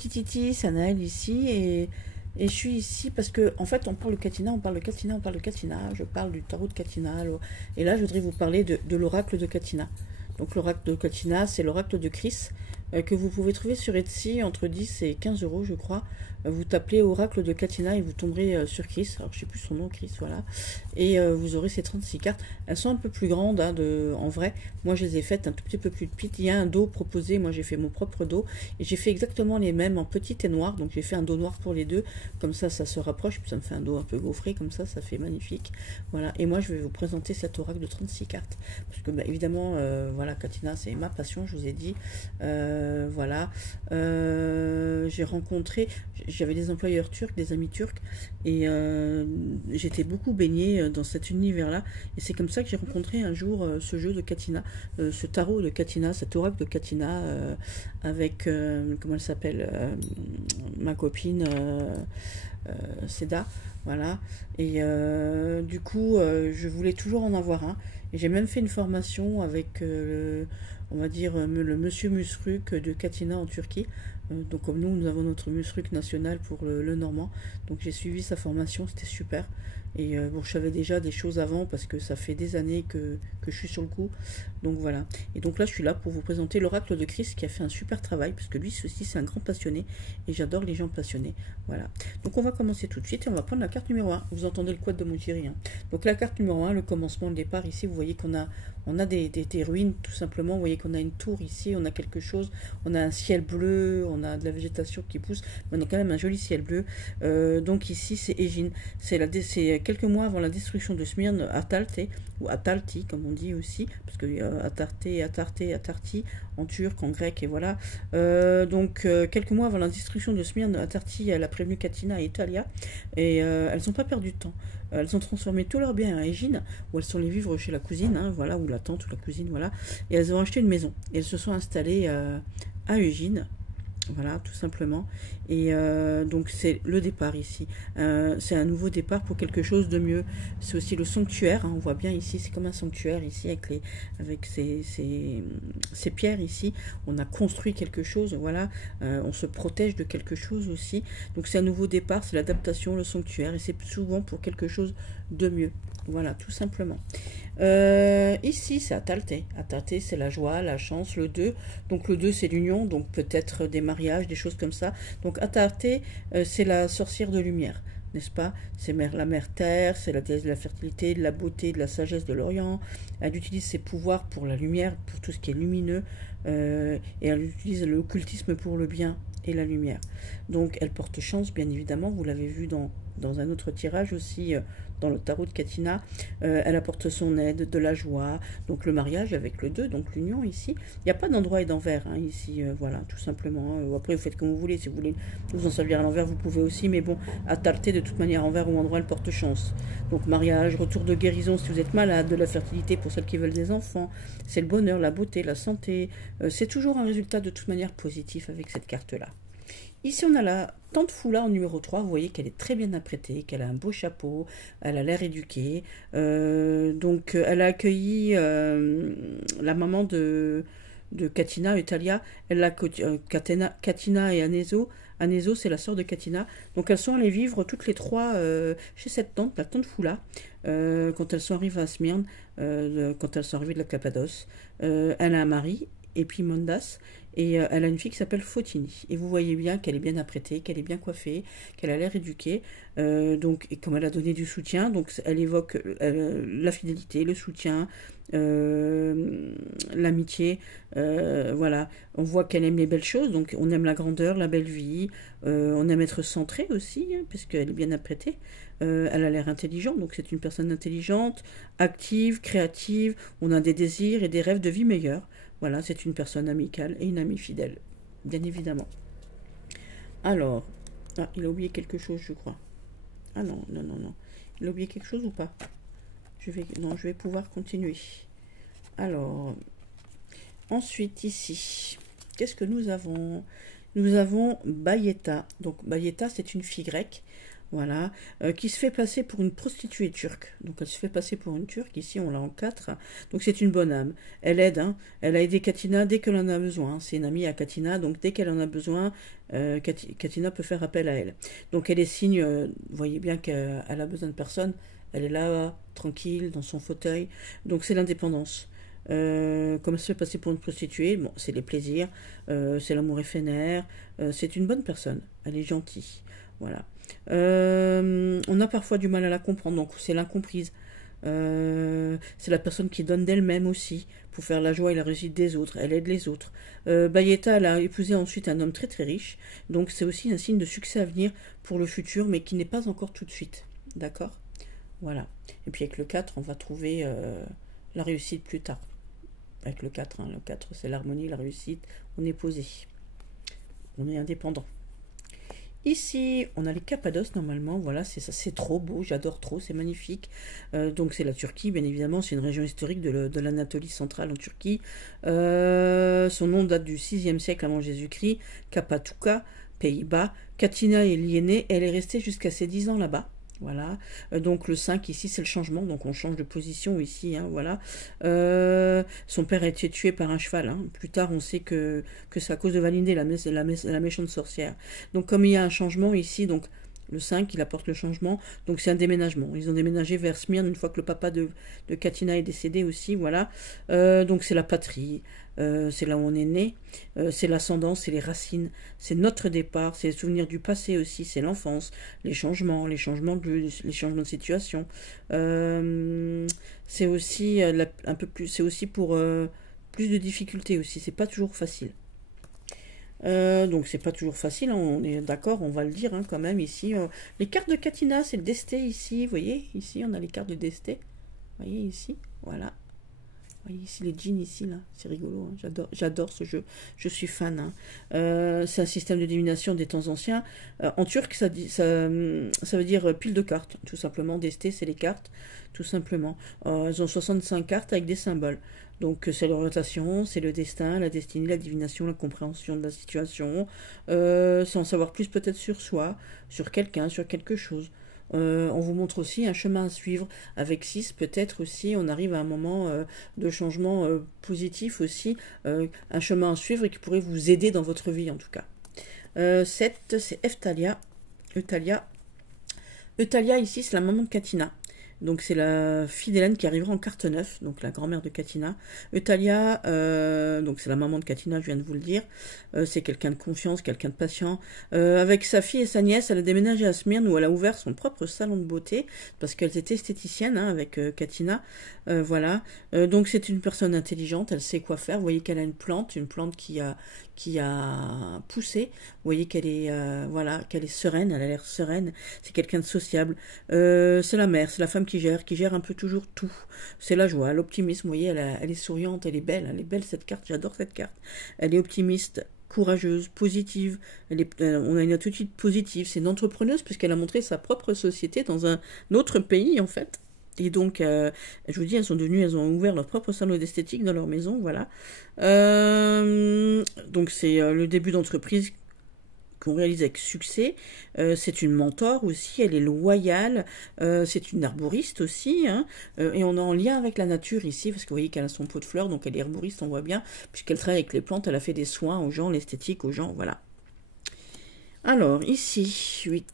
petit Titi, c'est Anaël ici et je suis ici parce que en fait on parle de Katina, on parle de Katina, on parle de Katina, je parle du tarot de Katina et là je voudrais vous parler de l'oracle de Katina. Donc l'oracle de Katina, c'est l'oracle de Chris que vous pouvez trouver sur Etsy entre 10 et 15 euros je crois. Vous tapez oracle de Katina et vous tomberez sur Chris, alors je sais plus son nom, Chris, voilà. Et vous aurez ces 36 cartes. Elles sont un peu plus grandes hein, en vrai. Moi je les ai faites un tout petit peu plus petites. Il y a un dos proposé, moi j'ai fait mon propre dos. Et j'ai fait exactement les mêmes en petit et noir. Donc j'ai fait un dos noir pour les deux. Comme ça se rapproche. Puis ça me fait un dos un peu gaufré. Comme ça fait magnifique. Voilà. Et moi je vais vous présenter cet oracle de 36 cartes. Parce que bah, évidemment, voilà, Katina c'est ma passion, je vous ai dit. Voilà. J'ai rencontré... J'avais des employeurs turcs, des amis turcs, et j'étais beaucoup baignée dans cet univers-là. Et c'est comme ça que j'ai rencontré un jour ce jeu de Katina, ce tarot de Katina, cet oracle de Katina, avec, comment elle s'appelle, ma copine Seda, voilà. Et du coup, je voulais toujours en avoir un. Et j'ai même fait une formation avec, on va dire, le monsieur Musruk de Katina en Turquie. Donc comme nous avons notre Musruk national pour le normand, donc j'ai suivi sa formation, c'était super. Et bon, je savais déjà des choses avant parce que ça fait des années que je suis sur le coup. Donc voilà. Et donc là, je suis là pour vous présenter l'oracle de Chris qui a fait un super travail parce que lui, ceci, c'est un grand passionné et j'adore les gens passionnés. Voilà. Donc on va commencer tout de suite et on va prendre la carte numéro 1. Vous entendez le quad de mon Thierry. Hein. Donc la carte numéro 1, le commencement, le départ. Ici, vous voyez qu'on a des ruines tout simplement. Vous voyez qu'on a une tour ici, on a quelque chose. On a un ciel bleu, on a de la végétation qui pousse. Mais on a quand même un joli ciel bleu. Donc ici, c'est Égine. C'est quelques mois avant la destruction de Smyrne, Atalte, ou Atalti, comme on dit aussi, parce que Atarti, en turc, en grec, et voilà. Donc, quelques mois avant la destruction de Smyrne, Atarti, elle a prévenu Katina et Italia, et elles n'ont pas perdu de temps. Elles ont transformé tous leurs biens à Égine, où elles sont allées vivre chez la cousine, hein, voilà, ou la tante, ou la cousine, voilà, et elles ont acheté une maison. Et elles se sont installées à Égine. Voilà, tout simplement. Et donc, c'est le départ ici. C'est un nouveau départ pour quelque chose de mieux. C'est aussi le sanctuaire. Hein, on voit bien ici, c'est comme un sanctuaire ici avec ces pierres ici. On a construit quelque chose. Voilà, on se protège de quelque chose aussi. Donc, c'est un nouveau départ. C'est l'adaptation, le sanctuaire. Et c'est souvent pour quelque chose de mieux. Voilà, tout simplement. Ici, c'est Atalte. Atalte, c'est la joie, la chance, le 2. Donc, le 2, c'est l'union. Donc, peut-être des mariages, des choses comme ça. Donc, Atalte, c'est la sorcière de lumière, n'est-ce pas? C'est la mère terre, c'est la déesse de la fertilité, de la beauté, de la sagesse de l'Orient. Elle utilise ses pouvoirs pour la lumière, pour tout ce qui est lumineux. Et elle utilise l'occultisme pour le bien et la lumière. Donc, elle porte chance, bien évidemment. Vous l'avez vu dans un autre tirage aussi, dans le tarot de Katina. Elle apporte son aide, de la joie, donc le mariage avec le 2, donc l'union ici. Il n'y a pas d'endroit et d'envers, hein, ici, voilà, tout simplement. Après, vous faites comme vous voulez, si vous voulez vous en servir à l'envers, vous pouvez aussi, mais bon, Atalte, de toute manière, envers ou endroit, elle porte chance. Donc mariage, retour de guérison si vous êtes malade, de la fertilité pour celles qui veulent des enfants, c'est le bonheur, la beauté, la santé. C'est toujours un résultat de toute manière positif avec cette carte-là. Ici, on a la tante Foula en numéro 3. Vous voyez qu'elle est très bien apprêtée, qu'elle a un beau chapeau, elle a l'air éduquée. Donc, elle a accueilli la maman de Katina, Italia. Elle a Katina et Aneso. Aneso, c'est la sœur de Katina. Donc, elles sont allées vivre toutes les trois chez cette tante, la tante Foula, quand elles sont arrivées à Smyrne, quand elles sont arrivées de la Cappadoce. Elle a un mari, Epimondas, et elle a une fille qui s'appelle Fotini. Et vous voyez bien qu'elle est bien apprêtée, qu'elle est bien coiffée, qu'elle a l'air éduquée. Donc, et comme elle a donné du soutien, donc elle évoque la fidélité, le soutien, l'amitié. Voilà, on voit qu'elle aime les belles choses. Donc, on aime la grandeur, la belle vie. On aime être centré aussi, hein, puisqu'elle est bien apprêtée. Elle a l'air intelligente, donc c'est une personne intelligente, active, créative. On a des désirs et des rêves de vie meilleurs. Voilà, c'est une personne amicale et une amie fidèle, bien évidemment. Alors, ah, il a oublié quelque chose, je crois. Ah non. Il a oublié quelque chose ou pas? Je vais pouvoir continuer. Alors, ensuite, ici, qu'est-ce que nous avons? Nous avons Bayeta. Donc, Bayeta, c'est une fille grecque. voilà, qui se fait passer pour une prostituée turque. Donc elle se fait passer pour une turque, ici on l'a en 4. Donc c'est une bonne âme. Elle aide, hein. Elle a aidé Katina dès qu'elle en a besoin. C'est une amie à Katina, donc dès qu'elle en a besoin, Katina peut faire appel à elle. Donc elle est signe, vous voyez bien qu'elle a besoin de personne. Elle est là, tranquille, dans son fauteuil. Donc c'est l'indépendance. Comme elle se fait passer pour une prostituée, bon, c'est les plaisirs, c'est l'amour éphémère, c'est une bonne personne, elle est gentille, voilà. On a parfois du mal à la comprendre, donc c'est l'incomprise. C'est la personne qui donne d'elle-même aussi pour faire la joie et la réussite des autres. Elle aide les autres. Bayeta, elle a épousé ensuite un homme très très riche, donc c'est aussi un signe de succès à venir pour le futur, mais qui n'est pas encore tout de suite. D'accord? Voilà. Et puis avec le 4, on va trouver la réussite plus tard. Avec le 4, hein. Le 4, c'est l'harmonie, la réussite. On est posé. On est indépendant. Ici, on a les Cappadoces normalement, voilà, c'est ça, c'est trop beau, j'adore trop, c'est magnifique. Donc c'est la Turquie, bien évidemment, c'est une région historique de l'Anatolie centrale en Turquie. Son nom date du 6e siècle avant Jésus-Christ, Cappadocia, Pays-Bas. Katina est liée née, elle est restée jusqu'à ses 10 ans là-bas. Voilà, donc le 5 ici c'est le changement, donc on change de position ici, hein, voilà. Son père a été tué par un cheval, hein. Plus tard on sait que c'est à cause de Validé, la méchante sorcière. Donc comme il y a un changement ici, donc le 5 il apporte le changement, donc c'est un déménagement. Ils ont déménagé vers Smyrne une fois que le papa de Katina est décédé aussi, voilà. Donc c'est la patrie, c'est là où on est né, c'est l'ascendance, c'est les racines, c'est notre départ, c'est les souvenirs du passé aussi, c'est l'enfance, les changements de situation. C'est aussi un peu plus, c'est aussi pour plus de difficultés aussi, c'est pas toujours facile. Donc c'est pas toujours facile, hein, on est d'accord, on va le dire, hein, quand même ici. Les cartes de Katina, c'est le desté ici, vous voyez, ici on a les cartes de desté, vous voyez ici, voilà. Vous voyez ici les djinns ici là, c'est rigolo, hein, j'adore ce jeu, je suis fan. Hein. C'est un système de divination des temps anciens. En turc, ça veut dire pile de cartes, tout simplement. Desté, c'est les cartes, tout simplement. Elles ont 65 cartes avec des symboles. Donc c'est l'orientation, c'est le destin, la destinée, la divination, la compréhension de la situation. C'est en savoir plus peut-être sur soi, sur quelqu'un, sur quelque chose. On vous montre aussi un chemin à suivre. Avec 6, peut-être aussi, on arrive à un moment de changement positif aussi. Un chemin à suivre et qui pourrait vous aider dans votre vie, en tout cas. 7, c'est Eutalia. Eutalia, ici, c'est la maman de Katina. Donc c'est la fille d'Hélène qui arrivera en carte 9, donc la grand-mère de Katina. Eutalia, donc c'est la maman de Katina, je viens de vous le dire. C'est quelqu'un de confiance, quelqu'un de patient. Avec sa fille et sa nièce, elle a déménagé à Smyrne où elle a ouvert son propre salon de beauté parce qu'elles étaient esthéticiennes, hein, avec Katina. Voilà. Donc c'est une personne intelligente, elle sait quoi faire. Vous voyez qu'elle a une plante qui a poussé. Vous voyez qu'elle est voilà, qu'elle est sereine, elle a l'air sereine. C'est quelqu'un de sociable. C'est la mère, c'est la femme qui gère un peu toujours tout. C'est la joie, l'optimisme. Vous voyez, elle est souriante, elle est belle cette carte. J'adore cette carte. Elle est optimiste, courageuse, positive. On a une attitude positive. C'est une entrepreneuse puisqu'elle a montré sa propre société dans un autre pays en fait. Et donc, je vous dis, elles ont ouvert leur propre salon d'esthétique dans leur maison, voilà. Donc c'est le début d'entreprise qu'on réalise avec succès. C'est une mentor aussi, elle est loyale, c'est une arboriste aussi, hein, et on est en lien avec la nature ici, parce que vous voyez qu'elle a son pot de fleurs, donc elle est arboriste, on voit bien, puisqu'elle travaille avec les plantes, elle a fait des soins aux gens, l'esthétique aux gens, voilà. Alors, ici, 8.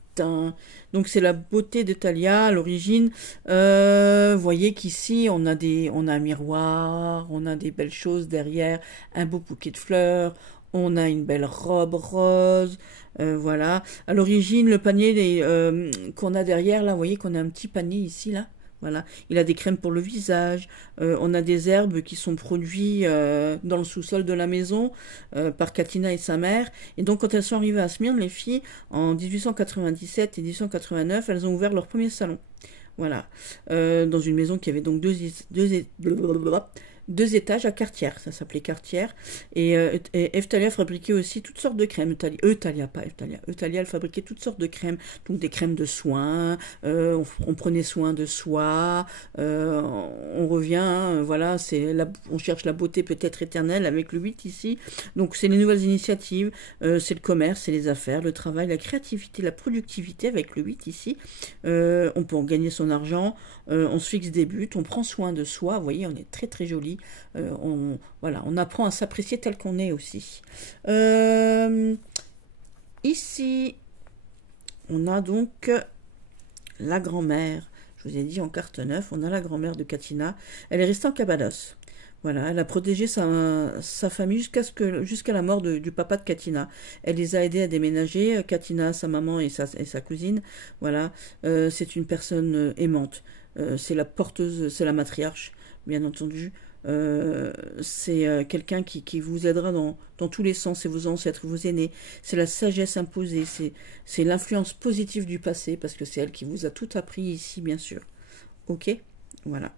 Donc c'est la beauté de Thalia à l'origine. Vous voyez qu'ici on a un miroir, on a des belles choses derrière, un beau bouquet de fleurs, on a une belle robe rose, voilà. À l'origine, le panier qu'on a derrière, là, vous voyez qu'on a un petit panier ici, là. Voilà, il a des crèmes pour le visage, on a des herbes qui sont produites dans le sous-sol de la maison par Katina et sa mère. Et donc quand elles sont arrivées à Smyrne, les filles, en 1897 et 1889, elles ont ouvert leur premier salon. Voilà, dans une maison qui avait donc 2 étages à Cartier, ça s'appelait Cartier. Et Eftalia fabriquait aussi toutes sortes de crèmes. Eutalia, pas Eftalia. Eutalia, elle fabriquait toutes sortes de crèmes, donc des crèmes de soins, on prenait soin de soi, on revient, voilà, on cherche la beauté peut-être éternelle avec le 8 ici. Donc c'est les nouvelles initiatives, c'est le commerce, c'est les affaires, le travail, la créativité, la productivité avec le 8 ici. On peut en gagner son argent, on se fixe des buts, on prend soin de soi, vous voyez, on est très très joli, voilà, on apprend à s'apprécier tel qu'on est aussi. Ici, on a donc la grand-mère, je vous ai dit en carte 9, on a la grand-mère de Katina, elle est restée en Calvados. Voilà, elle a protégé sa famille jusqu'à la mort du papa de Katina. Elle les a aidés à déménager, Katina, sa maman et sa cousine. Voilà, c'est une personne aimante. C'est la porteuse, c'est la matriarche, bien entendu. C'est quelqu'un qui vous aidera dans tous les sens, c'est vos ancêtres, vos aînés. C'est la sagesse imposée, c'est l'influence positive du passé, parce que c'est elle qui vous a tout appris ici, bien sûr. Ok, voilà.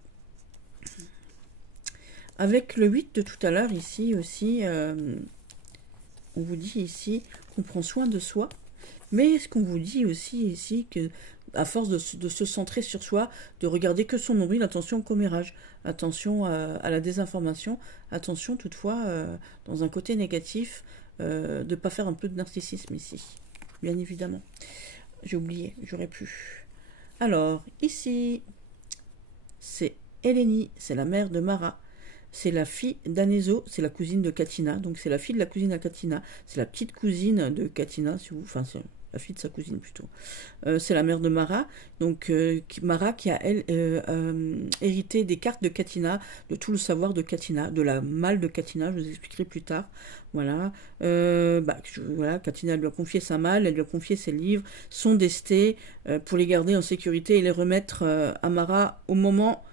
Avec le 8 de tout à l'heure, ici aussi, on vous dit ici qu'on prend soin de soi, mais ce qu'on vous dit aussi ici, que à force de se centrer sur soi, de regarder que son nombril, attention au commérage, attention à la désinformation, attention toutefois, dans un côté négatif, de ne pas faire un peu de narcissisme ici, bien évidemment. J'ai oublié, j'aurais pu. Alors, ici, c'est Eleni, c'est la mère de Mara. C'est la fille d'Anezo, c'est la cousine de Katina, donc c'est la fille de la cousine à Katina, c'est la petite cousine de Katina, si vous, enfin c'est la fille de sa cousine plutôt. C'est la mère de Mara, donc Mara qui a elle hérité des cartes de Katina, de tout le savoir de Katina, de la malle de Katina, je vous expliquerai plus tard. Voilà, voilà, Katina lui a confié sa malle, elle lui a confié ses livres, son destin, pour les garder en sécurité et les remettre à Mara au moment.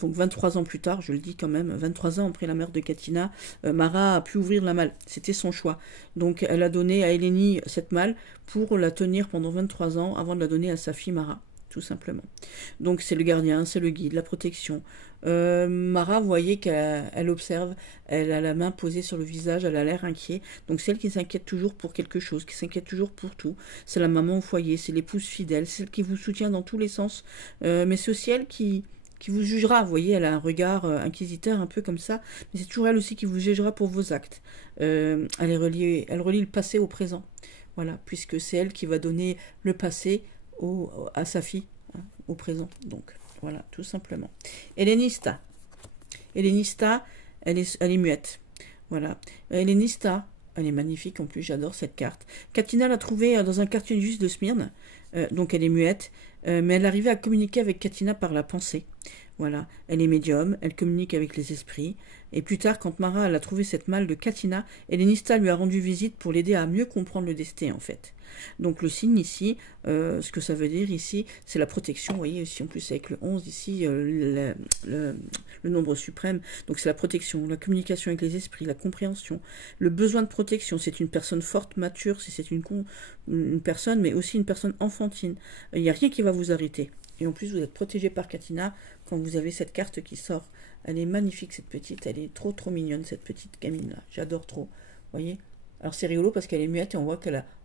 Donc 23 ans plus tard, je le dis quand même, 23 ans après la mort de Katina, Mara a pu ouvrir la malle. C'était son choix. Donc elle a donné à Eleni cette malle pour la tenir pendant 23 ans avant de la donner à sa fille Mara, tout simplement. Donc c'est le gardien, c'est le guide, la protection. Mara, vous voyez qu'elle observe, elle a la main posée sur le visage, elle a l'air inquiet. Donc c'est elle qui s'inquiète toujours pour quelque chose, qui s'inquiète toujours pour tout. C'est la maman au foyer, c'est l'épouse fidèle, c'est celle qui vous soutient dans tous les sens. Mais c'est aussi elle qui vous jugera, vous voyez, elle a un regard inquisiteur un peu comme ça, mais c'est toujours elle aussi qui vous jugera pour vos actes. Elle relie le passé au présent, voilà, puisque c'est elle qui va donner le passé à sa fille, hein, au présent, donc, voilà, tout simplement. Helenista, elle est muette, voilà. Helenista, elle est magnifique en plus, j'adore cette carte. Katina l'a trouvée dans un quartier juste de Smyrne, donc elle est muette, mais elle arrivait à communiquer avec Katina par la pensée. Voilà, elle est médium, elle communique avec les esprits. Et plus tard, quand Mara a trouvé cette malle de Katina, Helenista lui a rendu visite pour l'aider à mieux comprendre le destin, en fait. Donc le signe ici, ce que ça veut dire ici, c'est la protection. Vous voyez, ici en plus avec le 11, ici, le nombre suprême. Donc c'est la protection, la communication avec les esprits, la compréhension, le besoin de protection. C'est une personne forte, mature, si c'est une personne, mais aussi une personne enfantine. Il n'y a rien qui va vous arrêter. Et en plus, vous êtes protégé par Katina quand vous avez cette carte qui sort. Elle est magnifique, cette petite. Elle est trop, trop mignonne, cette petite gamine-là. J'adore trop. Vous voyez? Alors, c'est rigolo parce qu'elle est muette et on voit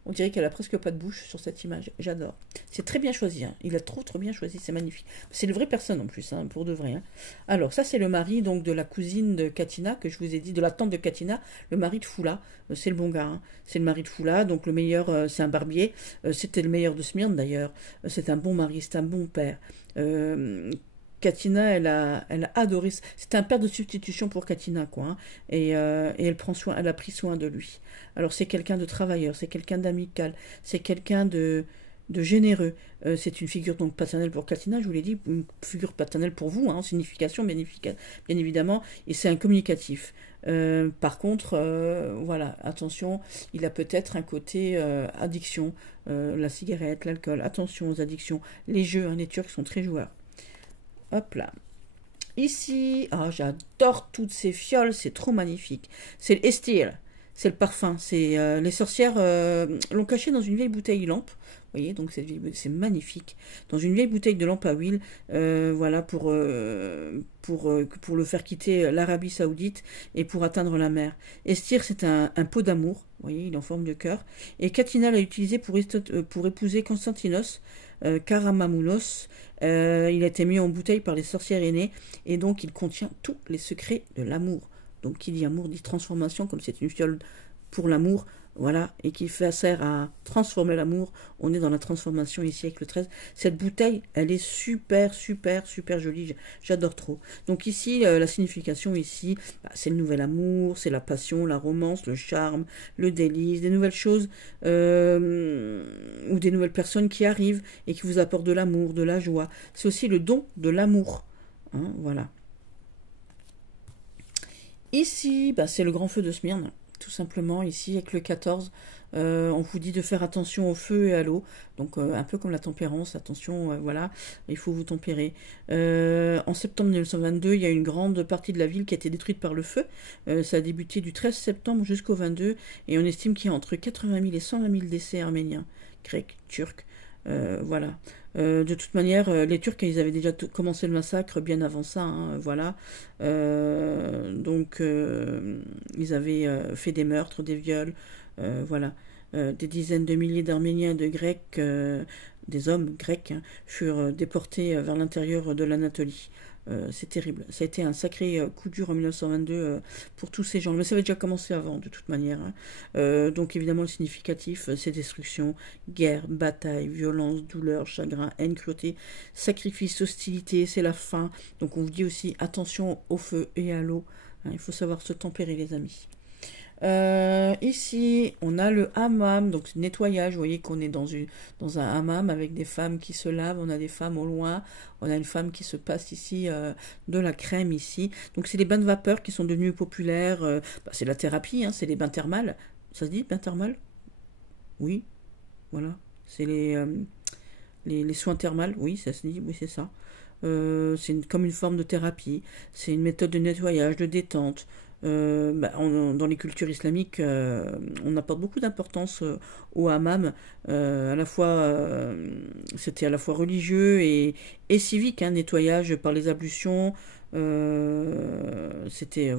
on dirait qu'elle a presque pas de bouche sur cette image. J'adore. C'est très bien choisi. Hein. Il a trop, trop bien choisi. C'est magnifique. C'est une vraie personne en plus, hein, pour de vrai. Hein. Alors, ça, c'est le mari donc de la cousine de Katina, que je vous ai dit, de la tante de Katina, le mari de Foula. C'est le bon gars. Hein. C'est le mari de Foula. Donc, le meilleur, c'est un barbier. C'était le meilleur de Smyrne, d'ailleurs. C'est un bon mari, c'est un bon père. Katina, elle a adoré. C'est un père de substitution pour Katina, quoi. Hein, et elle a pris soin de lui. Alors c'est quelqu'un de travailleur, c'est quelqu'un d'amical, c'est quelqu'un de généreux. C'est une figure donc paternelle pour Katina, je vous l'ai dit, une figure paternelle pour vous, hein, en signification bien évidemment, et c'est un communicatif. Par contre, voilà, attention, il a peut-être un côté addiction, la cigarette, l'alcool, attention aux addictions, les jeux, hein, les Turcs sont très joueurs. Hop là. Ici, j'adore toutes ces fioles, c'est trop magnifique. C'est l'estil, c'est le parfum. C'est les sorcières l'ont caché dans une vieille bouteille lampe. voyez, donc c'est magnifique. Dans une vieille bouteille de lampe à huile, voilà, pour le faire quitter l'Arabie Saoudite et pour atteindre la mer. Estir, c'est un pot d'amour, vous voyez, il est en forme de cœur. Et Catinat l'a utilisé pour épouser Constantinos Karamamounos. Il a été mis en bouteille par les sorcières aînées et donc il contient tous les secrets de l'amour. Donc qui dit amour dit transformation, comme c'est une fiole pour l'amour, voilà, et qui sert à transformer l'amour. On est dans la transformation ici avec le 13. Cette bouteille, elle est super, super, super jolie. J'adore trop. Donc ici, la signification ici, c'est le nouvel amour, c'est la passion, la romance, le charme, le délice, des nouvelles choses ou des nouvelles personnes qui arrivent et qui vous apportent de l'amour, de la joie. C'est aussi le don de l'amour. Hein, voilà. Ici, c'est le grand feu de Smyrne. Tout simplement, ici, avec le 14, on vous dit de faire attention au feu et à l'eau. Donc, un peu comme la tempérance, attention, voilà, il faut vous tempérer. En septembre 1922, il y a une grande partie de la ville qui a été détruite par le feu. Ça a débuté du 13 septembre jusqu'au 22, et on estime qu'il y a entre 80 000 et 120 000 décès arméniens, grecs, turcs. Voilà. De toute manière, les Turcs, ils avaient déjà commencé le massacre bien avant ça, hein, voilà. Donc, ils avaient fait des meurtres, des viols, voilà. Des dizaines de milliers d'Arméniens et de Grecs, des hommes grecs, hein, furent déportés vers l'intérieur de l'Anatolie. C'est terrible. Ça a été un sacré coup dur en 1922 pour tous ces gens. Mais ça avait déjà commencé avant, de toute manière. Hein. Donc évidemment, le significatif, c'est destruction, guerre, bataille, violence, douleur, chagrin, haine, cruauté, sacrifice, hostilité, c'est la faim. Donc on vous dit aussi attention au feu et à l'eau. Hein, il faut savoir se tempérer, les amis. Ici, on a le hammam, donc nettoyage. Vous voyez qu'on est dans un hammam avec des femmes qui se lavent. On a des femmes au loin. On a une femme qui se passe ici de la crème ici. Donc c'est les bains de vapeur qui sont devenus populaires. C'est la thérapie, hein, c'est les bains thermales. Ça se dit, bains thermales? Oui, voilà. C'est les soins thermales. Oui, ça se dit, oui, c'est ça. C'est comme une forme de thérapie. C'est une méthode de nettoyage, de détente. Dans les cultures islamiques, on apporte beaucoup d'importance au hammam. C'était à la fois religieux et civique, hein, nettoyage par les ablutions. C'était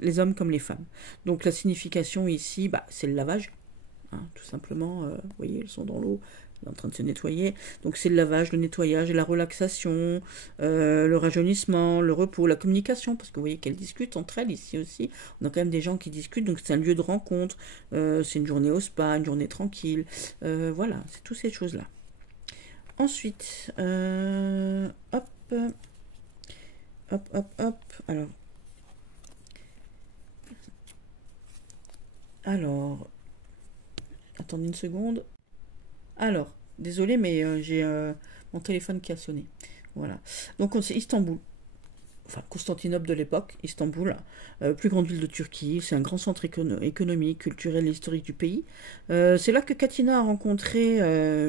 les hommes comme les femmes. Donc la signification ici, c'est le lavage, hein, tout simplement. Vous voyez, elles sont dans l'eau. En train de se nettoyer. Donc c'est le lavage, le nettoyage, la relaxation, le rajeunissement, le repos, la communication, parce que vous voyez qu'elles discutent entre elles ici aussi. On a quand même des gens qui discutent, donc c'est un lieu de rencontre. C'est une journée au spa, une journée tranquille. Voilà, c'est toutes ces choses-là. Ensuite, hop. Alors, attendez une seconde. Alors, désolé, mais j'ai mon téléphone qui a sonné. Voilà. Donc, c'est Istanbul. Enfin, Constantinople de l'époque, Istanbul, plus grande ville de Turquie. C'est un grand centre économique, culturel et historique du pays. C'est là que Catinat a rencontré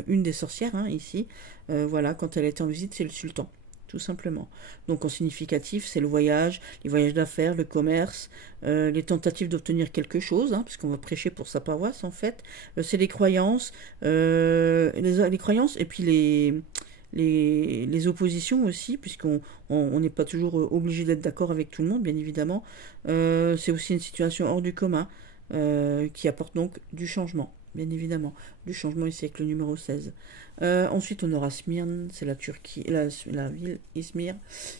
une des sorcières, hein, ici. Voilà, quand elle était en visite, c'est le sultan. Tout simplement. Donc en significatif, c'est le voyage, les voyages d'affaires, le commerce, les tentatives d'obtenir quelque chose, hein, puisqu'on va prêcher pour sa paroisse en fait. C'est les croyances, les croyances et puis les oppositions aussi, puisqu'on n'est pas toujours obligé d'être d'accord avec tout le monde, bien évidemment. C'est aussi une situation hors du commun qui apporte donc du changement, bien évidemment. Du changement ici avec le numéro 16. Ensuite, on aura Smyrne, c'est la Turquie, la ville Izmir.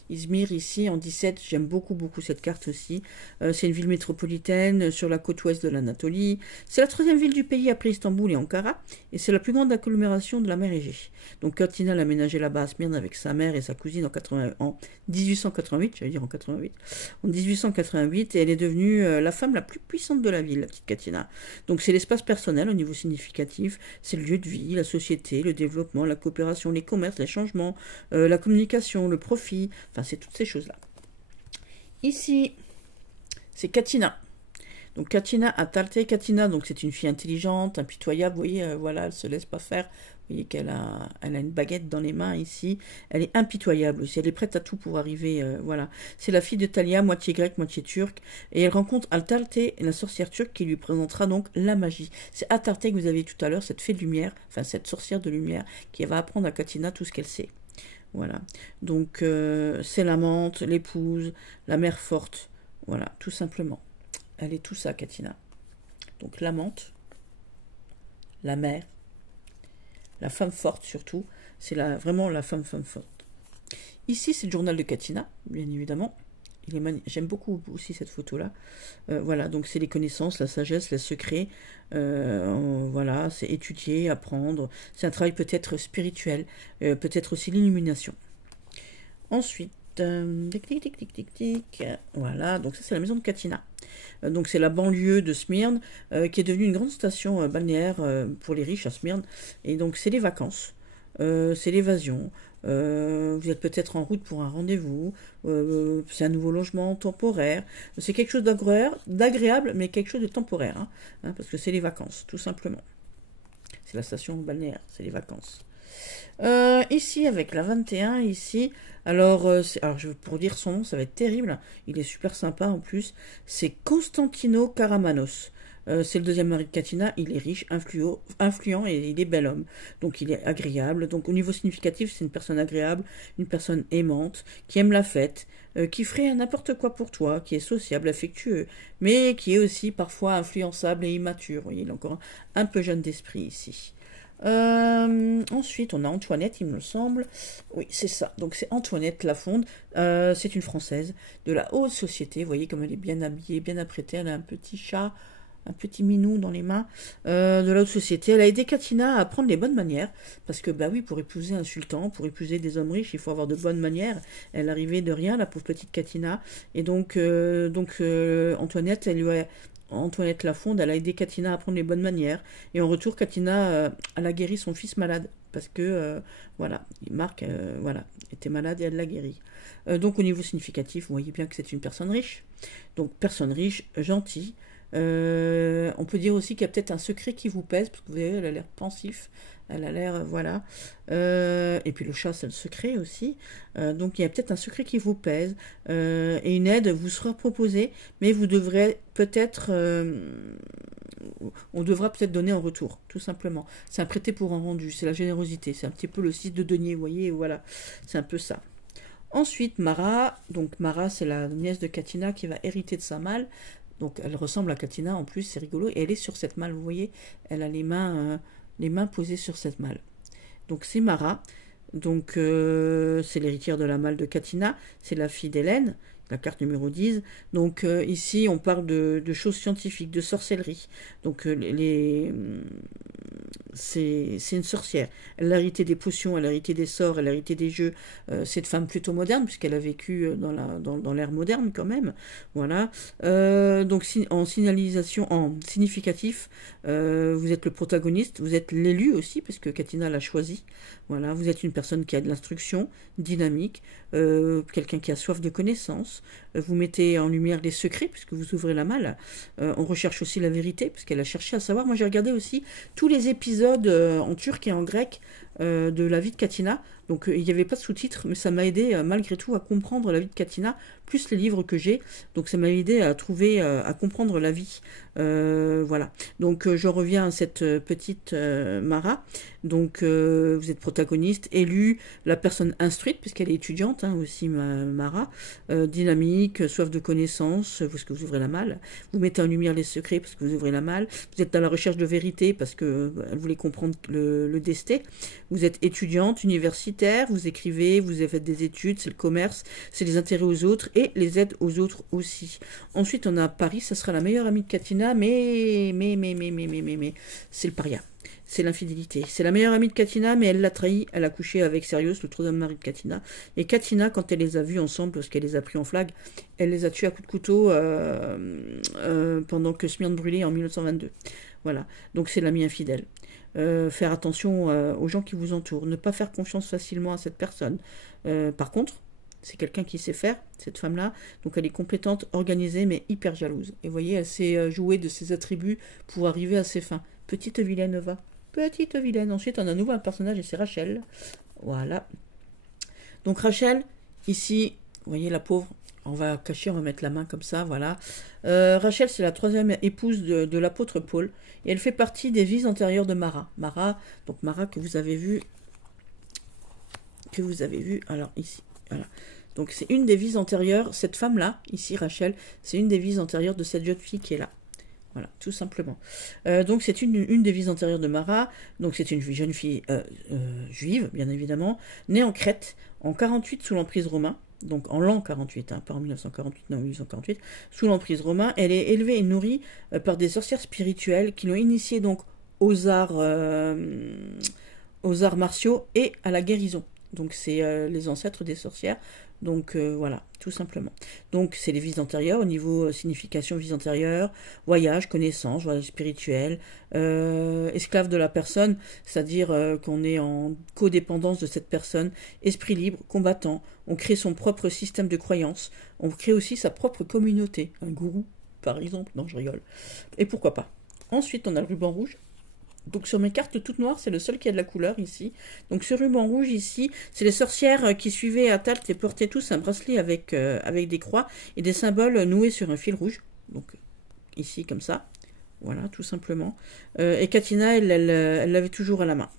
Izmir, ici, en 17, j'aime beaucoup, beaucoup cette carte aussi. C'est une ville métropolitaine sur la côte ouest de l'Anatolie. C'est la troisième ville du pays après Istanbul et Ankara, et c'est la plus grande agglomération de la mer Égée. Donc, Catinat l'a aménagé là-bas à Smyrne avec sa mère et sa cousine en 1888, j'allais dire en 88, en 1888, et elle est devenue la femme la plus puissante de la ville, la petite Catinat. Donc, c'est l'espace personnel au niveau significatif, c'est le lieu de vie, la société, le développement, la coopération, les commerces, les changements, la communication, le profit, enfin c'est toutes ces choses-là. Ici, c'est Catinat. Donc Catinat, Atarte Catinat, donc c'est une fille intelligente, impitoyable, vous voyez, voilà, elle se laisse pas faire Vous voyez elle a une baguette dans les mains ici. Elle est impitoyable aussi. Elle est prête à tout pour arriver. Voilà. C'est la fille de Thalia, moitié grecque, moitié turque. Et elle rencontre Atarté, la sorcière turque, qui lui présentera donc la magie. C'est Atarté que vous avez tout à l'heure, cette fée de lumière, enfin cette sorcière de lumière, qui va apprendre à Katina tout ce qu'elle sait. Voilà. Donc c'est l'amante, l'épouse, la mère forte. Voilà, tout simplement. Elle est tout ça, Katina. Donc l'amante, la mère, la femme forte surtout, c'est vraiment la femme forte. Ici, c'est le journal de Katina, bien évidemment. J'aime beaucoup aussi cette photo-là. Voilà, donc c'est les connaissances, la sagesse, les secrets. Voilà, c'est étudier, apprendre. C'est un travail peut-être spirituel, peut-être aussi l'illumination. Ensuite, voilà, donc ça c'est la maison de Katina. Donc c'est la banlieue de Smyrne qui est devenue une grande station balnéaire pour les riches à Smyrne. Et donc c'est les vacances, c'est l'évasion. Vous êtes peut-être en route pour un rendez-vous, c'est un nouveau logement temporaire. C'est quelque chose d'agréable, mais quelque chose de temporaire, parce que c'est les vacances, tout simplement. C'est la station balnéaire, c'est les vacances. Ici, avec la 21, ici, alors pour dire son nom, ça va être terrible, il est super sympa en plus, c'est Constantino Karamanos. C'est le deuxième mari de Katina, il est riche, influent et il est bel homme. Donc il est agréable. Donc au niveau significatif, c'est une personne agréable, une personne aimante, qui aime la fête, qui ferait n'importe quoi pour toi, qui est sociable, affectueux, mais qui est aussi parfois influençable et immature. Vous voyez, il est encore un peu jeune d'esprit ici. Ensuite, on a Antoinette, il me semble. Oui, c'est ça. Donc, c'est Antoinette Lafonde. C'est une Française de la haute société. Vous voyez comme elle est bien habillée, bien apprêtée. Elle a un petit chat, un petit minou dans les mains. De la haute société. Elle a aidé Katina à apprendre les bonnes manières. Parce que, bah oui, pour épouser un sultan, pour épouser des hommes riches, il faut avoir de bonnes manières. Elle arrivait de rien, la pauvre petite Katina. Et donc Antoinette, Antoinette Lafonde, elle a aidé Katina à apprendre les bonnes manières. Et en retour, Katina, elle a guéri son fils malade. Parce que, voilà, Marc, voilà, était malade et elle l'a guéri. Donc, au niveau significatif, vous voyez bien que c'est une personne riche. Donc, personne riche, gentille. On peut dire aussi qu'il y a peut-être un secret qui vous pèse, parce que vous voyez, elle a l'air pensif. Elle a l'air, voilà. Et puis le chat, c'est le secret aussi. Donc il y a peut-être un secret qui vous pèse. Et une aide vous sera proposée, mais vous devrez peut-être... on devra peut-être donner en retour, tout simplement. C'est un prêter pour un rendu, c'est la générosité. C'est un petit peu le 6 de denier, vous voyez, voilà. C'est un peu ça. Ensuite, Mara. Donc Mara, c'est la nièce de Katina qui va hériter de sa malle. Donc elle ressemble à Katina en plus, c'est rigolo. Et elle est sur cette malle, vous voyez. Elle a les mains posées sur cette malle. Donc c'est Mara, donc c'est l'héritière de la malle de Katina, c'est la fille d'Hélène, la carte numéro 10. Donc ici on parle de choses scientifiques, de sorcellerie. Donc c'est une sorcière. Elle a hérité des potions, elle a hérité des sorts, elle a hérité des jeux. C'est une femme plutôt moderne, puisqu'elle a vécu dans l'ère moderne quand même. Voilà. Donc en significatif, vous êtes le protagoniste, vous êtes l'élu aussi, parce que Katina l'a choisi. Voilà. Vous êtes une personne qui a de l'instruction, dynamique, quelqu'un qui a soif de connaissances. Vous mettez en lumière les secrets, puisque vous ouvrez la malle. On recherche aussi la vérité, puisqu'elle a cherché à savoir. Moi, j'ai regardé aussi tous les épisodes en turc et en grec de la vie de Katina. Donc, il n'y avait pas de sous-titres, mais ça m'a aidé malgré tout à comprendre la vie de Katina, plus les livres que j'ai. Donc, ça m'a aidé à trouver, à comprendre la vie. Voilà. Donc, je reviens à cette petite Mara. Donc, vous êtes protagoniste, élue, la personne instruite, puisqu'elle est étudiante aussi, Mara, dynamique, soif de connaissances, parce que vous ouvrez la malle. Vous mettez en lumière les secrets, parce que vous ouvrez la malle. Vous êtes dans la recherche de vérité, parce que elle voulait comprendre le destin. Vous êtes étudiante, universitaire, vous écrivez, vous avez fait des études, c'est le commerce, c'est les intérêts aux autres et les aides aux autres aussi. Ensuite, on a Paris, ça sera la meilleure amie de Katina, mais, c'est le paria. C'est l'infidélité. C'est la meilleure amie de Katina, mais elle l'a trahi. Elle a couché avec Sirius, le troisième mari de Katina. Et Katina, quand elle les a vus ensemble, parce qu'elle les a pris en flag, elle les a tués à coups de couteau pendant que Smyrne brûlait en 1922. Voilà. Donc c'est l'ami infidèle. Faire attention aux gens qui vous entourent. Ne pas faire confiance facilement à cette personne. Par contre, c'est quelqu'un qui sait faire, cette femme-là. Donc elle est compétente, organisée, mais hyper jalouse. Et vous voyez, elle sait jouer de ses attributs pour arriver à ses fins. Petite Villanova. petite vilaine. Ensuite, on a à nouveau un personnage et c'est Rachel. Voilà. Donc Rachel, ici, vous voyez la pauvre, on va cacher, on va mettre la main comme ça, voilà. Rachel, c'est la troisième épouse de l'apôtre Paul, et elle fait partie des vies antérieures de Mara. Mara que vous avez vu, alors ici, voilà. Donc c'est une des vies antérieures, cette femme-là, ici Rachel, c'est une des vies antérieures de cette jeune fille qui est là. Voilà, tout simplement. Donc c'est une des vies antérieures de Mara, donc c'est une jeune fille juive, bien évidemment, née en Crète, en 48 sous l'emprise romain, donc en l'an 48, pas en 1948, non, 1848, sous l'emprise romain. Elle est élevée et nourrie par des sorcières spirituelles qui l'ont initiée donc aux arts martiaux et à la guérison. Donc c'est les ancêtres des sorcières. Donc voilà, tout simplement. Donc c'est les vies antérieures, au niveau signification, vies antérieures, voyage, connaissance, voyage spirituel, esclave de la personne, c'est-à-dire qu'on est en codépendance de cette personne, esprit libre, combattant, on crée son propre système de croyance, on crée aussi sa propre communauté, un gourou par exemple, non je rigole, et pourquoi pas. Ensuite on a le ruban rouge. Donc sur mes cartes toutes noires, c'est le seul qui a de la couleur ici. Donc ce ruban rouge ici, c'est les sorcières qui suivaient Athalte et portaient tous un bracelet avec des croix et des symboles noués sur un fil rouge. Donc ici comme ça, voilà tout simplement. Et Katina, elle l'avait toujours à la main.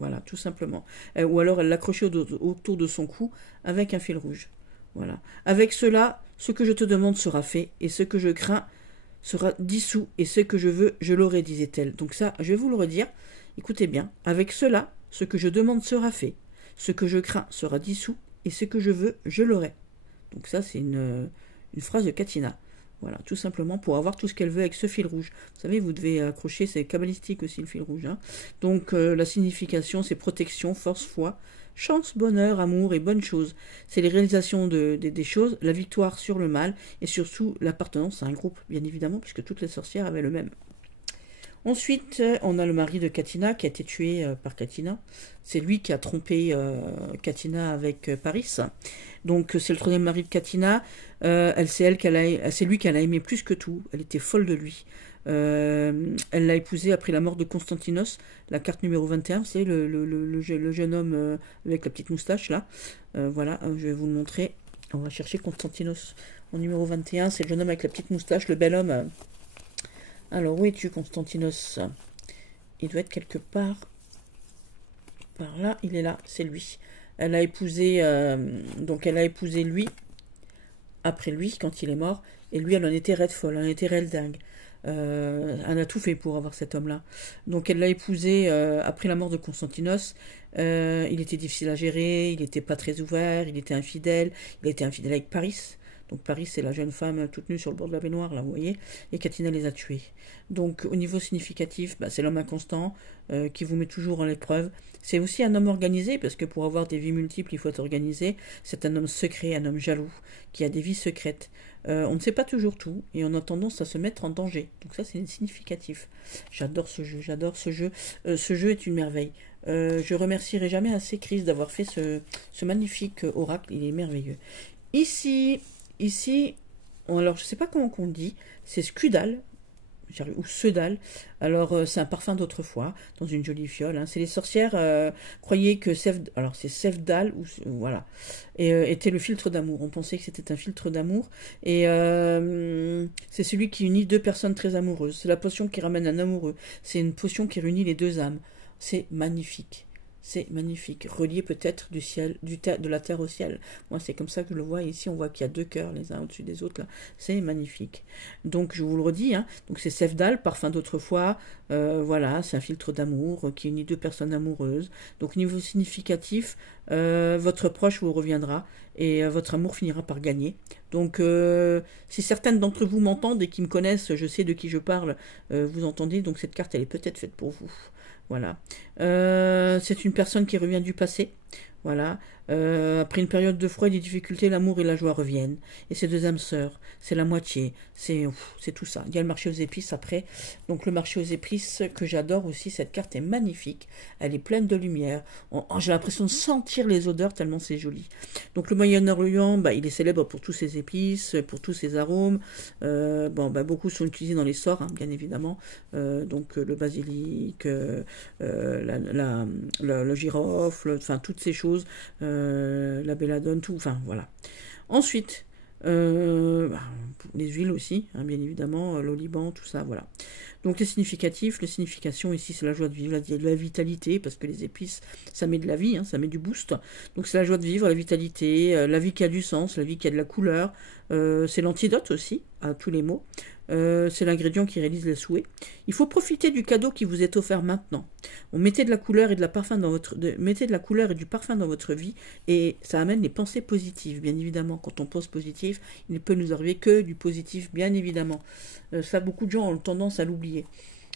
Voilà tout simplement. Ou alors elle l'accrochait autour de son cou avec un fil rouge. Voilà. Avec cela, ce que je te demande sera fait et ce que je crains sera dissous, et ce que je veux, je l'aurai, disait-elle. Donc ça, je vais vous le redire, écoutez bien, avec cela, ce que je demande sera fait, ce que je crains sera dissous, et ce que je veux, je l'aurai. Donc ça, c'est une phrase de Katina. Voilà, tout simplement pour avoir tout ce qu'elle veut avec ce fil rouge. Vous savez, vous devez accrocher, c'est kabbalistique aussi le fil rouge. Hein. Donc la signification, c'est protection, force, foi, chance, bonheur, amour et bonnes choses. C'est les réalisations des choses, la victoire sur le mal et surtout l'appartenance à un groupe, bien évidemment, puisque toutes les sorcières avaient le même. Ensuite, on a le mari de Katina qui a été tué par Katina. C'est lui qui a trompé Katina avec Paris. Donc c'est le troisième mari de Katina. C'est lui qu'elle a aimé plus que tout. Elle était folle de lui. Elle l'a épousé après la mort de Constantinos, la carte numéro 21, c'est le jeune homme avec la petite moustache là. Voilà, je vais vous le montrer. On va chercher Constantinos en numéro 21, c'est le jeune homme avec la petite moustache, le bel homme. Alors où es-tu, Constantinos? Il doit être quelque part par là, il est là, c'est lui. Elle a épousé lui après lui quand il est mort, et lui elle en était raide folle, elle en était réelle dingue. Elle a tout fait pour avoir cet homme-là. Donc elle l'a épousé après la mort de Constantinos. Il était difficile à gérer, il n'était pas très ouvert, il était infidèle avec Paris. Donc Paris, c'est la jeune femme toute nue sur le bord de la baignoire, là, vous voyez. Et Katina les a tués. Donc au niveau significatif, c'est l'homme inconstant qui vous met toujours en l'épreuve. C'est aussi un homme organisé, parce que pour avoir des vies multiples, il faut être organisé. C'est un homme secret, un homme jaloux, qui a des vies secrètes. On ne sait pas toujours tout, et on a tendance à se mettre en danger. Donc ça, c'est significatif. J'adore ce jeu, j'adore ce jeu. Ce jeu est une merveille. Je remercierai jamais assez Chris d'avoir fait ce magnifique oracle, il est merveilleux. Ici, alors je sais pas comment on le dit, c'est Scudal, ou Sedal. Alors c'est un parfum d'autrefois, dans une jolie fiole. Hein. C'est les sorcières croyaient que c'est Sefdal, ou voilà, et était le filtre d'amour. On pensait que c'était un filtre d'amour, et c'est celui qui unit deux personnes très amoureuses. C'est la potion qui ramène un amoureux. C'est une potion qui réunit les deux âmes. C'est magnifique. C'est magnifique, relié peut-être du ciel, de la terre au ciel. Moi, c'est comme ça que je le vois. Ici, on voit qu'il y a deux cœurs, les uns au-dessus des autres. Là, c'est magnifique. Donc, je vous le redis. Hein. Donc, c'est Sefdal, parfum d'autrefois. Voilà, c'est un filtre d'amour qui unit deux personnes amoureuses. Donc, niveau significatif, votre proche vous reviendra et votre amour finira par gagner. Donc, si certaines d'entre vous m'entendent et qui me connaissent, je sais de qui je parle. Vous entendez. Donc, cette carte, elle est peut-être faite pour vous. Voilà. C'est une personne qui revient du passé. Voilà. Après une période de froid et de difficultés, l'amour et la joie reviennent. Et c'est deux âmes sœurs. C'est la moitié. C'est tout ça. Il y a le marché aux épices après. Donc le marché aux épices que j'adore aussi. Cette carte est magnifique. Elle est pleine de lumière. J'ai l'impression de sentir les odeurs tellement c'est joli. Donc le Moyen-Orient, bah, il est célèbre pour tous ses épices, pour tous ses arômes. Bon, bah, beaucoup sont utilisés dans les sorts, hein, bien évidemment. Donc le basilic, le girofle, enfin toutes ces choses, la belladone, tout, enfin voilà. Ensuite, bah, les huiles aussi, hein, bien évidemment, l'oliban, tout ça, voilà. Donc les significatifs, les significations ici c'est la joie de vivre, la vitalité, parce que les épices ça met de la vie, hein, ça met du boost. Donc c'est la joie de vivre, la vitalité, la vie qui a du sens, la vie qui a de la couleur. C'est l'antidote aussi à tous les maux. C'est l'ingrédient qui réalise les souhaits. Il faut profiter du cadeau qui vous est offert maintenant. On mettez de la couleur et mettez de la couleur et du parfum dans votre vie et ça amène les pensées positives. Bien évidemment, quand on pense positif, il ne peut nous arriver que du positif, bien évidemment. Ça, beaucoup de gens ont tendance à l'oublier.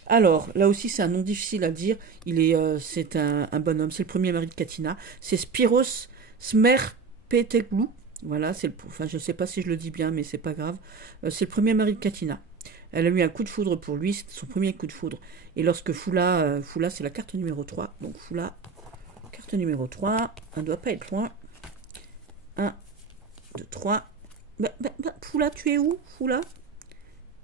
Alors, là aussi, c'est un nom difficile à dire. C'est un bonhomme. C'est le premier mari de Katina. C'est Spiros Smerpeteglu. Voilà, enfin, je ne sais pas si je le dis bien, mais c'est pas grave. C'est le premier mari de Katina. Elle a eu un coup de foudre pour lui, c'était son premier coup de foudre. Et lorsque Foula, c'est la carte numéro 3. Donc Foula, carte numéro 3, elle ne doit pas être loin. 1, 2, 3. Foula, tu es où, Foula?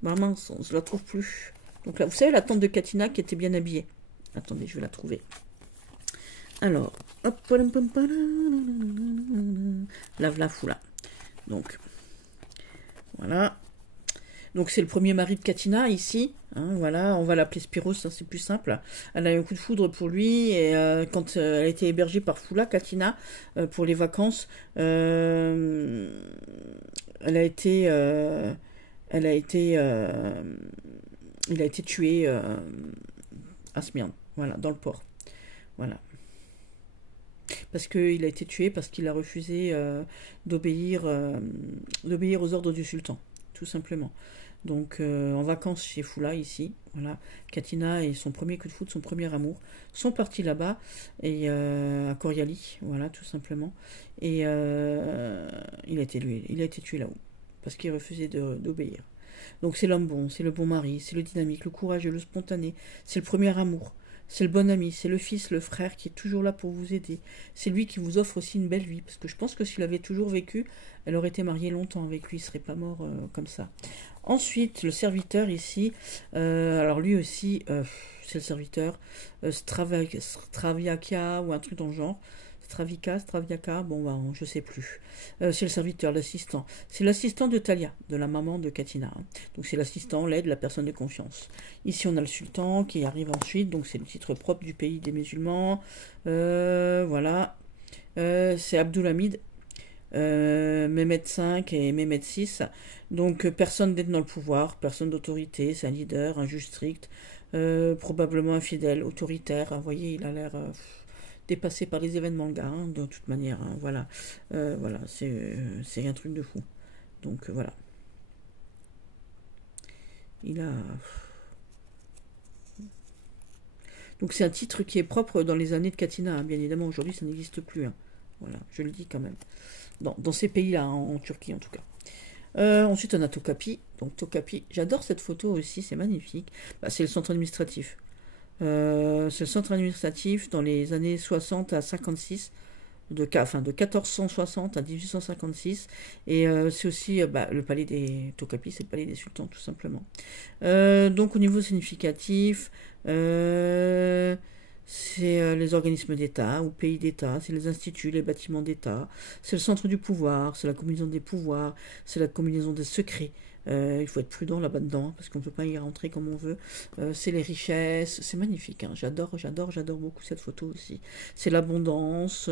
Bah mince, je la trouve plus. Donc là, vous savez, la tante de Katina qui était bien habillée. Attendez, je vais la trouver. Alors, hop, la Foula. Donc, voilà. Donc c'est le premier mari de Katina ici. Hein, voilà, on va l'appeler Spiros, hein, c'est plus simple. Elle a eu un coup de foudre pour lui et quand elle a été hébergée par Foula, Katina, pour les vacances, il a été tué à Smyrne, voilà, dans le port. Voilà. Parce qu'il a été tué parce qu'il a refusé d'obéir aux ordres du sultan, tout simplement. Donc en vacances chez Foula ici, voilà, Katina et son premier coup de foudre, son premier amour, sont partis là-bas et à Coriali, voilà, tout simplement. Et il a été tué là-haut parce qu'il refusait d'obéir. Donc c'est l'homme bon, c'est le bon mari, c'est le dynamique, le courageux, le spontané, c'est le premier amour. C'est le bon ami, c'est le fils, le frère qui est toujours là pour vous aider. C'est lui qui vous offre aussi une belle vie. Parce que je pense que s'il avait toujours vécu, elle aurait été mariée longtemps avec lui. Il ne serait pas mort comme ça. Ensuite, le serviteur ici. Alors lui aussi, c'est le serviteur. Straviakia ou un truc dans le genre. Straviaka, bon, bah, je sais plus. C'est le serviteur, l'assistant. C'est l'assistant de Talia, de la maman de Katina. Hein. Donc c'est l'assistant, l'aide, la personne de confiance. Ici, on a le sultan qui arrive ensuite, donc c'est le titre propre du pays des musulmans. Voilà. C'est Abdulhamid, Mehmed V et Mehmed VI. Donc personne d'être dans le pouvoir, personne d'autorité, c'est un leader, un juge strict, probablement infidèle, autoritaire. Vous voyez, il a l'air... dépassé par les événements, le gars, hein, de toute manière, hein, voilà, voilà, c'est un truc de fou. Donc voilà, il a. Donc c'est un titre qui est propre dans les années de Katina, hein, bien évidemment. Aujourd'hui, ça n'existe plus. Hein. Voilà, je le dis quand même. Dans ces pays-là, hein, en Turquie en tout cas. Ensuite, on a Tokapi. Donc Tokapi, j'adore cette photo aussi, c'est magnifique. Bah, c'est le centre administratif. C'est le centre administratif dans les années 60 à 56, de 1460 à 1856, et c'est aussi le palais des Tokapi, c'est le palais des sultans tout simplement. Donc au niveau significatif, c'est les organismes d'État ou pays d'État, c'est les instituts, les bâtiments d'État, c'est le centre du pouvoir, c'est la combinaison des pouvoirs, c'est la combinaison des secrets. Il faut être prudent là-bas-dedans, parce qu'on ne peut pas y rentrer comme on veut. C'est les richesses, c'est magnifique. Hein. J'adore beaucoup cette photo aussi. C'est l'abondance.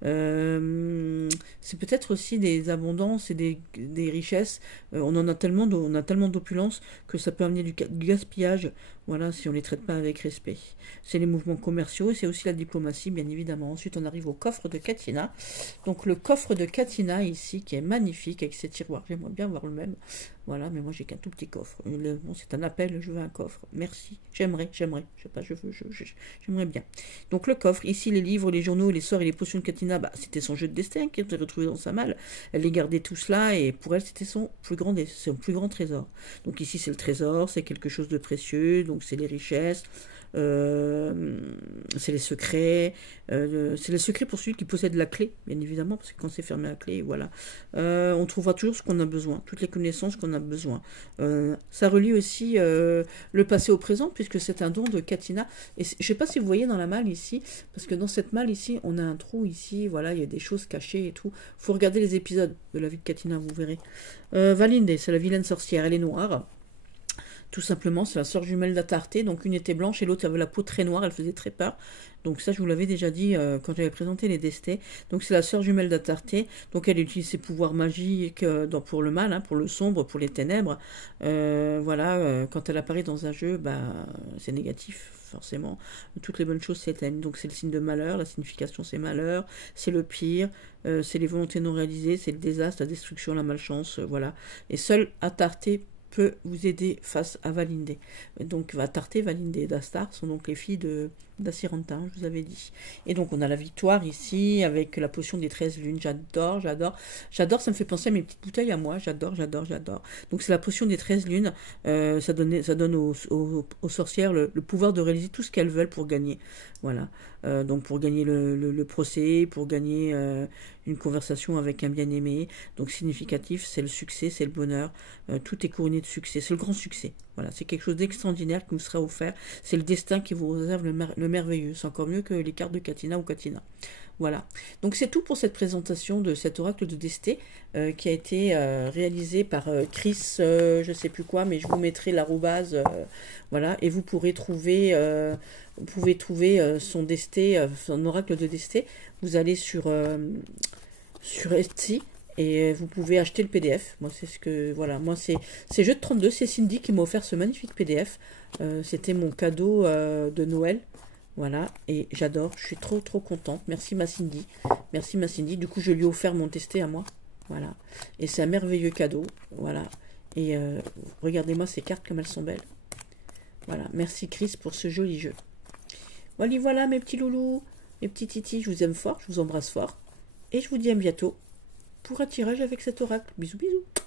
C'est peut-être aussi des abondances et des richesses. On a tellement d'opulence que ça peut amener du gaspillage. Voilà, si on ne les traite pas avec respect. C'est les mouvements commerciaux et c'est aussi la diplomatie, bien évidemment. Ensuite, on arrive au coffre de Katina. Donc, le coffre de Katina, ici, qui est magnifique, avec ses tiroirs. J'aimerais bien voir le même. Voilà, mais moi, j'ai qu'un tout petit coffre. Bon, c'est un appel, je veux un coffre. Merci. J'aimerais. Je sais pas, j'aimerais bien. Donc, le coffre. Ici, les livres, les journaux, les sorts et les potions de Katina, c'était son jeu de destin qui était retrouvé dans sa malle. Elle les gardait tout cela et pour elle, c'était son plus grand trésor. Donc, ici, c'est le trésor, c'est quelque chose de précieux. Donc c'est les richesses, c'est les secrets. C'est les secrets pour celui qui possède la clé, bien évidemment, parce que quand c'est fermé la clé, voilà. On trouvera toujours ce qu'on a besoin, toutes les connaissances qu'on a besoin. Ça relie aussi le passé au présent, puisque c'est un don de Katina. Et je ne sais pas si vous voyez dans la malle ici, parce que dans cette malle ici, on a un trou ici, voilà, il y a des choses cachées et tout. Il faut regarder les épisodes de la vie de Katina, vous verrez. Valinde, c'est la vilaine sorcière, elle est noire. Tout simplement, c'est la sœur jumelle d'Atarté. Donc une était blanche et l'autre avait la peau très noire, elle faisait très peur. Donc ça, je vous l'avais déjà dit quand j'avais présenté les Destés. Donc c'est la sœur jumelle d'Atarté. Donc elle utilise ses pouvoirs magiques pour le mal, hein, pour le sombre, pour les ténèbres. Voilà, quand elle apparaît dans un jeu, bah, c'est négatif. Forcément, toutes les bonnes choses s'éteignent. Donc c'est le signe de malheur, la signification c'est malheur, c'est le pire, c'est les volontés non réalisées, c'est le désastre, la destruction, la malchance, voilà. Et seul Atarté peut vous aider face à Valinde. Donc Atarté, Valinde et Dastar sont donc les filles d'Assiranta, je vous avais dit. Et donc on a la victoire ici avec la potion des 13 lunes. J'adore, ça me fait penser à mes petites bouteilles à moi. J'adore. Donc c'est la potion des 13 lunes. Ça donne aux sorcières le pouvoir de réaliser tout ce qu'elles veulent pour gagner. Voilà. Donc pour gagner le procès, pour gagner une conversation avec un bien-aimé. Donc significatif, c'est le succès, c'est le bonheur. Tout est couronné de succès. C'est le grand succès. Voilà, c'est quelque chose d'extraordinaire qui vous sera offert. C'est le destin qui vous réserve le merveilleux. C'est encore mieux que les cartes de Katina ou Katina. Voilà. Donc c'est tout pour cette présentation de cet oracle de Desté qui a été réalisé par Chris, je sais plus quoi, mais je vous mettrai l'arrobase. Voilà, et vous pourrez trouver, son Desté, son oracle de Desté. Vous allez sur Etsy. Et vous pouvez acheter le PDF. Moi, c'est ce que. Voilà, moi, c'est Jeu de 32. C'est Cindy qui m'a offert ce magnifique PDF. C'était mon cadeau de Noël. Voilà, et j'adore. Je suis trop contente. Merci, ma Cindy. Merci, ma Cindy. Du coup, je lui ai offert mon testé à moi. Voilà. Et c'est un merveilleux cadeau. Voilà. Et regardez-moi ces cartes, comme elles sont belles. Voilà. Merci, Chris, pour ce joli jeu. Voilà, mes petits loulous. Mes petits titis. Je vous aime fort. Je vous embrasse fort. Et je vous dis à bientôt pour un tirage avec cet oracle. Bisous, bisous.